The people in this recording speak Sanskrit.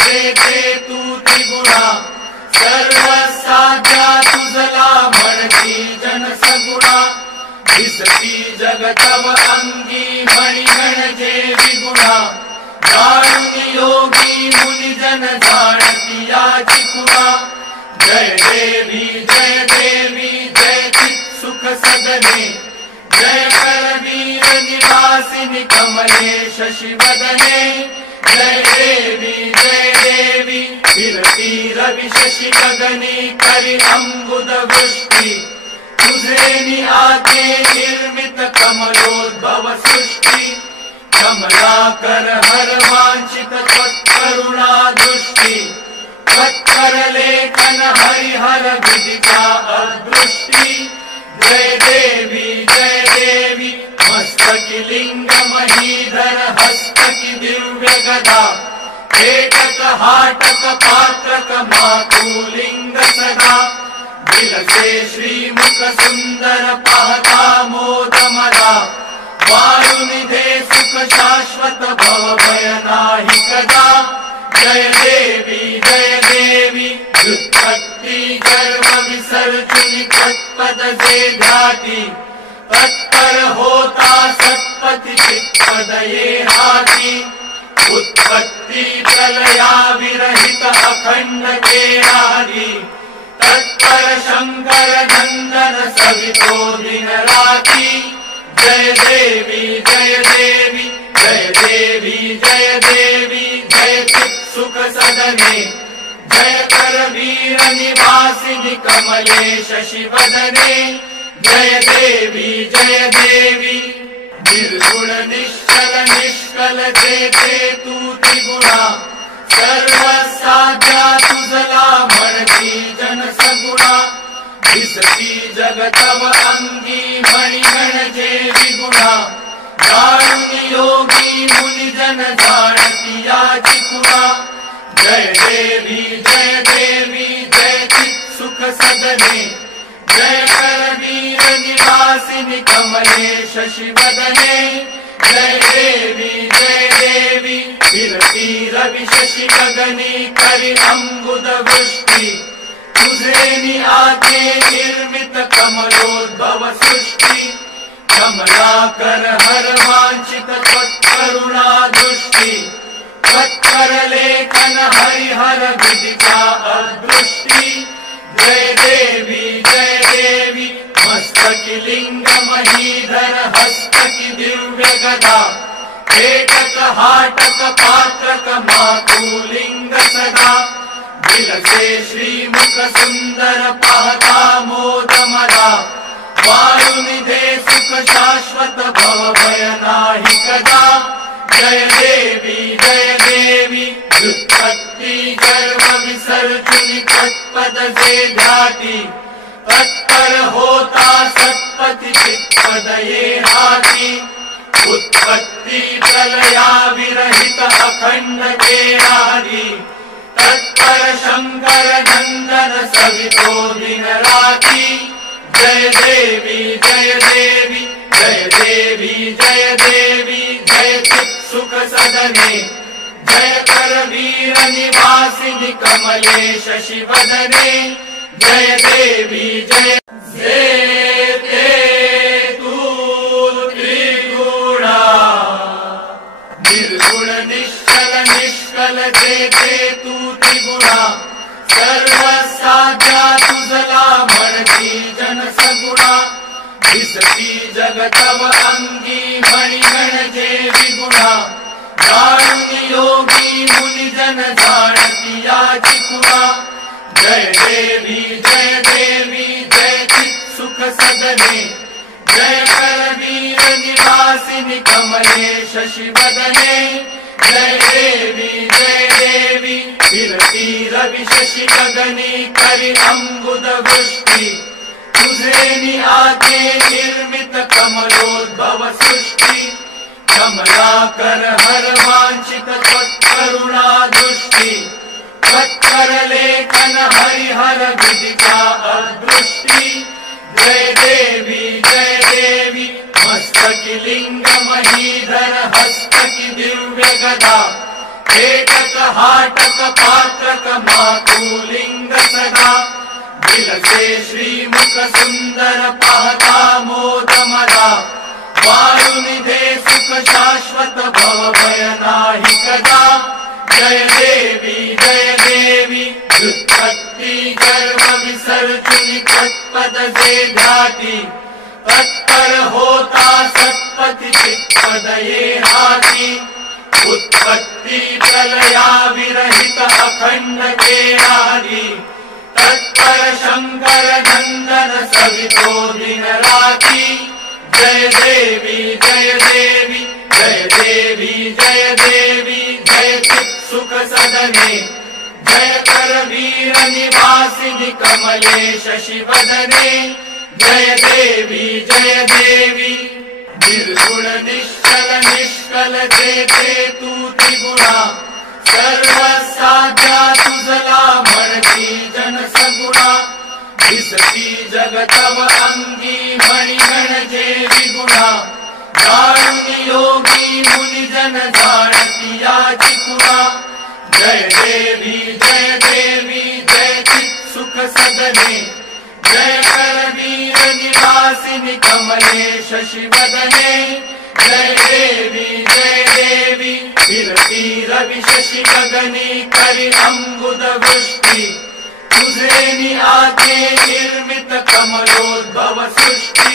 जेथे तू त्रिगुणा सर्वसाध्या तुझला म्हणती जन सगुणा दिसती जगतव अंगी मणी म्हणजे विगुणा जाणून योगी मुनिजन जाणती याची खुणा जय देवी जय चित सुख सदने जय करवीर निवासिनी कमले शशिवदने जय देवी फिरती रवि शशि गगनी करी अंबुद वृष्टि तुझे निआते निर्मित कमलोद्भव सृष्टि कमलाकर हर वांछित त्वत्करुणा दृष्टि त्वत्कर लेखन हरिहर विदिता अदृष्टि जय देवी मस्तकी लिंग महीधर हस्तकी दिव्य गदा पेटक हाटक पात्रक मातुलिंग सदा दिलसे श्रीमुख सुंदर पाहता मोद मदा वायुनिधे सुख शाश्वत भव भय नाही कदा जय देवी व्युत्पत्ति गर्व विसर्जनी तत्पद जे ध्याती तत्पर होता सत्पति चित्पद ये हाती उत्पत्ति प्रलया विरहित अखंड केरारी तत्पर शंकर नंदन सवितो दिन राती जय देवी जय चित सुख सदने जय करवीर निवासिनी कमले शशिवदने जय देवी निर्गुण निश्चल निष्कल जेथे तू त्रिगुणा सर्वसाध्या तुझला म्हणती जन सगुणा दिसती जगतव अंगी मणी म्हणजे विगुणा जाणून योगी मुनिजन जाणती याची खुणा जय देवी जय चित सुख सदने जय करवीर निवासिनी कमले शशिवदने जय देवी फिरती रवि शशि गगनी करी अंबुद वृष्टि तुझे निआते निर्मित कमलोद्भव सृष्टि कमलाकर हर वांछित त्वत्करुणा दृष्टि त्वत्कर लेखन हरिहर विदिता अदृष्टि जय देवी मस्तकी लिंग महीधर हस्तकी दिव्य गदा पेटक हाटक पात्रक मातुलिंग सदा दिलसे श्रीमुख सुंदर पाहता मोद मदा वायुनिधे सुख शाश्वत भव भय नाही कदा जय देवी व्युत्पत्ति गर्व विसर्जनी तत्पद जे ध्याती तत्पर होता सत्पति चित्पद ये हाती उत्पत्ति प्रलया विरहित अखंड केरारी तत्पर शंकर नंदन सवितो दिन राती जय देवी जय चित सुख सदने जय करवीर निवासिनी कमले शशिवदने जय देवी जेथे तू त्रिगुणा निर्गुण निश्चल निष्कल जेथे तू त्रिगुणा सर्वसाध्या तुझला म्हणती जन सगुणा दिसती जगतव अंगी मणी म्हणजे विगुणा जाणून योगी मुनिजन जाणती याची खुणा जय देवी जय चित सुख सदने जय करवीर निवासिनी कमले शशिवदने जय देवी फिरती रवि शशि गगनी करी अंबुद वृष्टि तुझे निआते निर्मित कमलोद्भव सृष्टि कमलाकर हर वांछित त्वत्करुणा दृष्टि त्वत्कर लेखन हरिहर विदिता अदृष्टि जय देवी मस्तकी लिंग महीधर हस्तकी दिव्य गदा हेटक हाटक पात्रक मातुलिंग सदा विलसे श्रीमुख सुंदर पाहता मोद मदा वारुनिधे सुख शाश्वत भव भय नाही कदा जय देवी व्युत्पत्ति गर्भ विसर्जुनि तत्पद से ध्याति तत्पर होता सत्पति चित्पद ये हाथी उत्पत्ति प्रलया विरहित अखंड के आदि तत्पर शंकर नंदन सवितो दिन राति जय देवी जय देवी जय देवी जय देवी जय चित् सुख सदने जय कर वीर निवासिनि कमले शशिवदने जय देवी निर्गुण निश्चल निष्कल जेते तू त्रिगुणा सर्वसाध्या तुझला म्हणती जन सगुणा दिसती जगतव अंगी मणिगण जे विगुणा जाणुनि योगी मुनि जन जाणती याची कुणा जय देवी जय चित् सुख सदने जय कर वीर निवासिनि कमले शशिवदने जय देवी विरति रवि शशि गगनी करि अम्बुद वृष्टि तुझे नि आते निर्मित कमलोद्भव सृष्टि